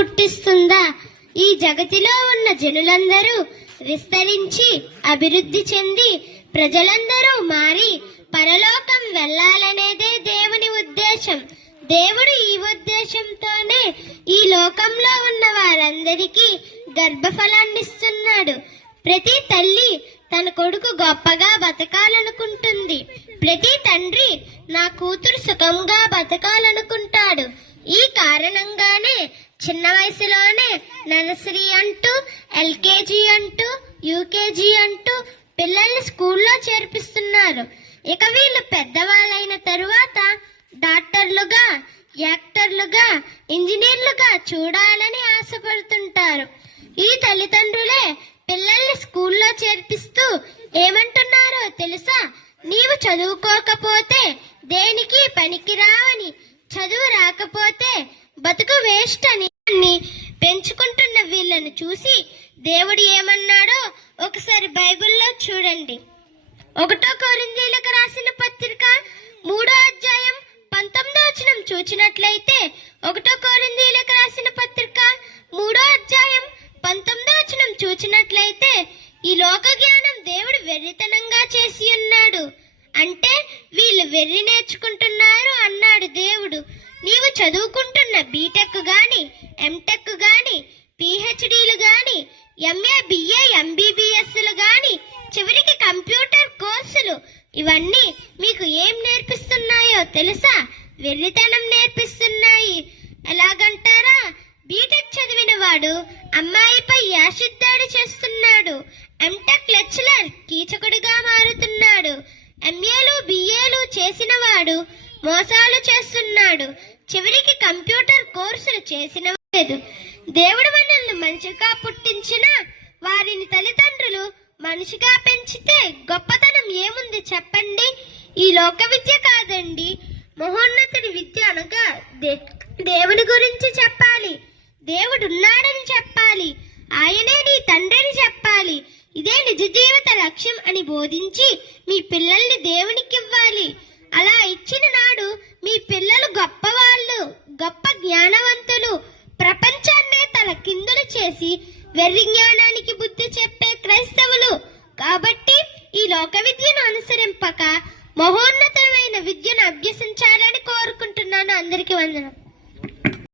పుట్టిస్తుందా? ఈ జగతిలో ఉన్న జనులందరూ విస్తరించి అభివృద్ధి చెంది ప్రజలందరూ మారి పరలోకం వెళ్ళాలనేదే దేవుని ఉద్దేశం. దేవుడు ఈ ఉద్దేశంతోనే ఈ లోకంలో ఉన్న వారందరికీ గర్భఫలాన్నిస్తున్నాడు. ప్రతి తల్లి తన కొడుకు గొప్పగా బతకాలనుకుంటుంది. ప్రతి తండ్రి నా కూతురు సుఖంగా బతకాలనుకుంటాడు. ఈ కారణంగానే చిన్న వయసులోనే నర్సరీ అంటూ, ఎల్కేజీ అంటూ, యూకేజీ అంటూ పిల్లల్ని స్కూల్లో చేర్పిస్తున్నారు. ఇక వీళ్ళు పెద్దవాళ్ళైన తరువాత డాక్టర్లుగా, యాక్టర్లుగా, ఇంజనీర్లుగా చూడాలని ఆశపడుతుంటారు. ఈ తల్లిదండ్రులే పిల్లల్ని స్కూల్లో చేర్పిస్తూ ఏమంటున్నారో తెలుసా? నీవు చదువుకోకపోతే దేనికి పనికిరావని, చదువు రాకపోతే బతుకు వేస్ట్ అని పెంచుకుంటున్న వీళ్ళను చూసి దేవుడు ఏమన్నాడో ఒకసారి బైబిల్లో చూడండి. 1 కొరింథీయులకు రాసిన పత్రిక 3వ అధ్యాయం 19వ వచనం చూచినట్లయితే, 1 కొరింథీయులకు రాసిన పత్రిక 3వ అధ్యాయం 19వ వచనం చూచినట్లయితే, ఈ లోక జ్ఞానం దేవుడు వెర్రితనంగా చేసి ఉన్నాడు. అంటే వీళ్ళు వెర్రి నేర్చుకుంటున్నారు అన్నాడు దేవుడు. నీవు చదువుకుంటున్న బీటెక్ గాని, ఎంటెక్ గాని, పిహెచ్డీలు గాని, ఎంఏ, బిఏ, ఎంబీబీఎస్లు గాని, చివరికి కంప్యూటర్ కోర్సులు, ఇవన్నీ మీకు ఏం నేర్పిస్తున్నాయో తెలుసా? వెర్రితనం నేర్పిస్తున్నాయి. ఎలాగంటారా? బీటెక్ చదివిన వాడు అమ్మాయిపై యాసిడ్ దాడి చేస్తున్నాడు. ఎంటెక్ లెక్చరర్ కీచకుడిగా మారుతున్నాడు. ఎంఏలు, బిఏలు చేసిన వాడు మోసాలు చేస్తున్నాడు. చివరికి కంప్యూటర్ కోర్సులు చేసిన లేదు. దేవుడు మనల్ని మనిషిగా పుట్టించిన వారిని తల్లిదండ్రులు మనిషిగా పెంచితే గొప్పతనం ఏముంది చెప్పండి? ఈ లోక విద్య కాదండి, మహోన్నతుడి విద్య అనగా దేవుని గురించి చెప్పాలి. దేవుడున్నాడని చెప్పాలి. ఆయనే నీ తండ్రిని చెప్పాలి. ఇదే నిజ జీవిత లక్ష్యం అని బోధించి మీ పిల్లల్ని దేవునికి ఇవ్వాలి. అలా ఇచ్చిన నాడు మీ పిల్లలు గొప్పవాళ్ళు, గొప్ప జ్ఞానవంతులు, ప్రపంచాన్నే తల కిందులు చేసి వెర్రి జ్ఞానానికి బుద్ధి చెప్పే క్రైస్తవులు. కాబట్టి ఈ లోక విద్యను అనుసరింపక మహోన్నతమైన విద్యను అభ్యసించాలని కోరుకుంటున్నాను. అందరికీ వందనం.